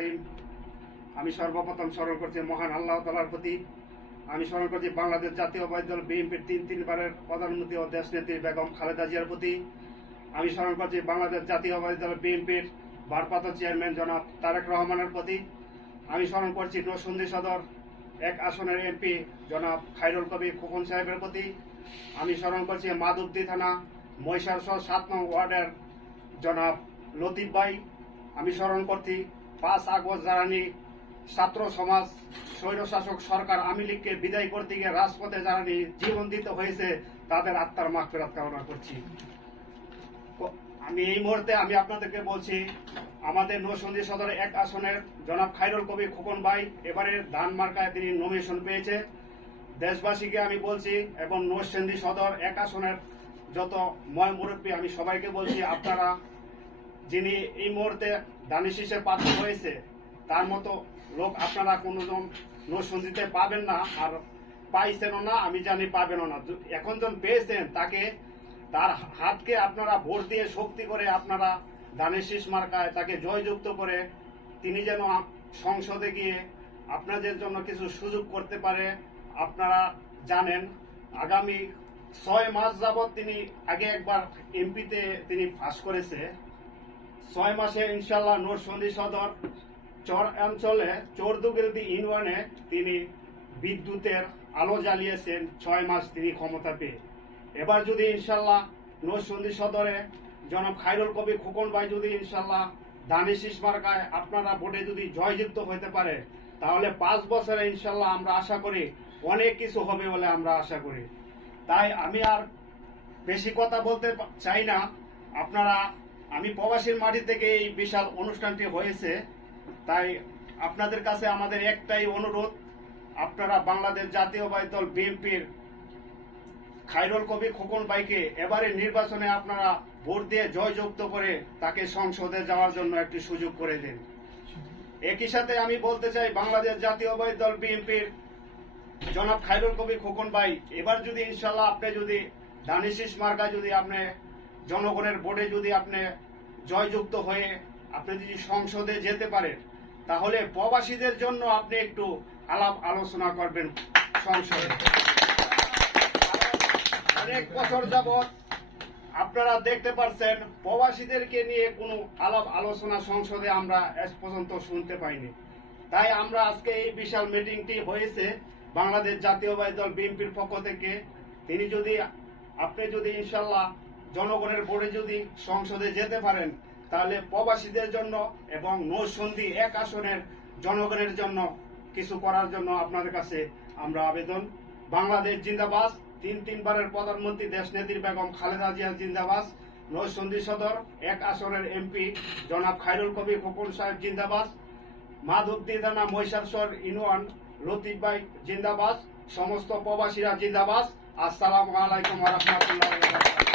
রহিম। আমি সর্বপ্রথম স্মরণ করছি মহান আল্লাহ তাআলার প্রতি। আমি স্মরণ করছি বাংলাদেশ জাতীয়তাবাদী দল বিএনপির তিনবারের প্রধানমন্ত্রী ও দেশনেত্রী বেগম খালেদা জিয়ার প্রতি। আমি স্মরণ করছি বাংলাদেশ জাতীয়তাবাদী দল বিএনপির ভারপ্রাপ্ত চেয়ারম্যান জনাব তারেক রহমানের প্রতি। আমি স্মরণ করছি নরসিংদী সদর 1 আসনের এমপি জনাব খায়রুল কবির খোকন সাহেবের প্রতি। আমি স্মরণ করছি মাধবদী থানা মহিষাদল 7 নং ওয়ার্ডের জনাব লতিফ ভাই। আমি স্মরণ করছি 5 আগস্ট জ্বালানি ছাত্র সমাজ স্বৈরশাসক সরকার আওয়ামী লীগকে বিদায় করতে গিয়ে রাজপথে যারা জীবন দিতে হয়েছে তাদের আত্মার মাগফিরাত কামনা করছি। আমি এই মুহূর্তে আমি আপনাদেরকে বলছি, আমাদের নরসিংদী সদর 1 আসনের জনাব খায়রুল কবির খোকন ভাই এবারে ধান মার্কায় তিনি নমিনেশন পেয়েছে। দেশবাসীকে আমি বলছি এবং নরসিংদী সদর 1 আসনের যত ময় মুরব্বী আমি সবাইকে বলছি, আপনারা যিনি এই মুহূর্তে দানি শীষের প্রার্থী হয়েছে তার মতো লোক আপনারা কোনোজন নরসিংদীতে পাবেন না, আর পাইছেনও না, আমি জানি পাবেনও না। এখন যখন পেয়েছেন তাকে তার হাতকে আপনারা ভোট দিয়ে শক্তি করে আপনারা দানের শীষ মার্কায় তাকে জয়যুক্ত করে তিনি যেন সংসদে গিয়ে আপনাদের জন্য কিছু সুযোগ করতে পারে। আপনারা জানেন আগামী 6 মাস যাবৎ তিনি আগে একবার এমপিতে তিনি পাস করেছে। 6 মাসে ইনশাল্লাহ নরসিংদী সদর চর অঞ্চলে চৌরদুগিলদি ইউনিয়নে তিনি বিদ্যুতের আলো জ্বালিয়েছেন 6 মাস তিনি ক্ষমতা পেয়ে। এবার যদি ইনশাল্লাহ নরসিংদী সদরে জনাব খায়রুল কবির খোকন ভাই যদি ইনশাল্লাহ দানি শীষ মার্কায় আপনারা ভোটে যদি জয়যুক্ত হতে পারে তাহলে 5 বছরে ইনশাল্লাহ আমরা আশা করি অনেক কিছু হবে বলে আমরা আশা করি। তাই আমি আর বেশি কথা বলতে চাই না। আপনারা আমি প্রবাসীর মাটি থেকে এই বিশাল অনুষ্ঠানটি হয়েছে, তাই আপনাদের কাছে আমাদের একটাই অনুরোধ, আপনারা বাংলাদেশ জাতীয়তাবাদী দল বিএনপির খায়রুল কবির খোকন ভাইকে এবারে নির্বাচনে আপনারা ভোট দিয়ে জয়যুক্ত করে তাকে সংসদে যাওয়ার জন্য একটি সুযোগ করে দিন। একই সাথে আমি বলতে চাই বাংলাদেশ জাতীয়তাবাদী দল বিএনপির জনাব খায়রুল কবির খোকন ভাই এবার যদি ইনশাল্লাহ আপনি যদি দানি শীষ মার্কায় যদি আপনি জনগণের ভোটে যদি আপনি জয়যুক্ত হয়ে আপনি যদি সংসদে যেতে পারেন তাহলে প্রবাসীদের জন্য আপনি একটু আলাপ আলোচনা করবেন সংসদে। অনেক বছর যাবৎ আপনারা দেখতে পাচ্ছেন প্রবাসীদেরকে নিয়ে কোনো আলাপ আলোচনা সংসদে আমরা আজ পর্যন্ত শুনতে পাইনি। তাই আমরা আজকে এই বিশাল মিটিংটি হয়েছে বাংলাদেশ জাতীয়তাবাদী দল বিএনপির পক্ষ থেকে। তিনি যদি আপনি যদি ইনশাল্লাহ জনগণের ভোটে যদি সংসদে যেতে পারেন তাহলে প্রবাসীদের জন্য এবং নরসিংদী 1 আসনের জনগণের জন্য কিছু করার জন্য আপনাদের কাছে আমরা আবেদন। বাংলাদেশ জিন্দাবাদ। 3 বারের প্রধানমন্ত্রী দেশনেত্রী বেগম খালেদা জিয়া জিন্দাবাদ। নরসিংদী সদর 1 আসনের এমপি জনাব খায়রুল কবির খোকন সাহেব জিন্দাবাদ। মাধবদী থানা মহিষাদল ইউনিয়ন লতিফ ভাই জিন্দাবাদ। সমস্ত প্রবাসীরা জিন্দাবাদ। আসসালামু আলাইকুম ওয়া রাহমাতুল্লাহি ওয়া বারাকাতুহু।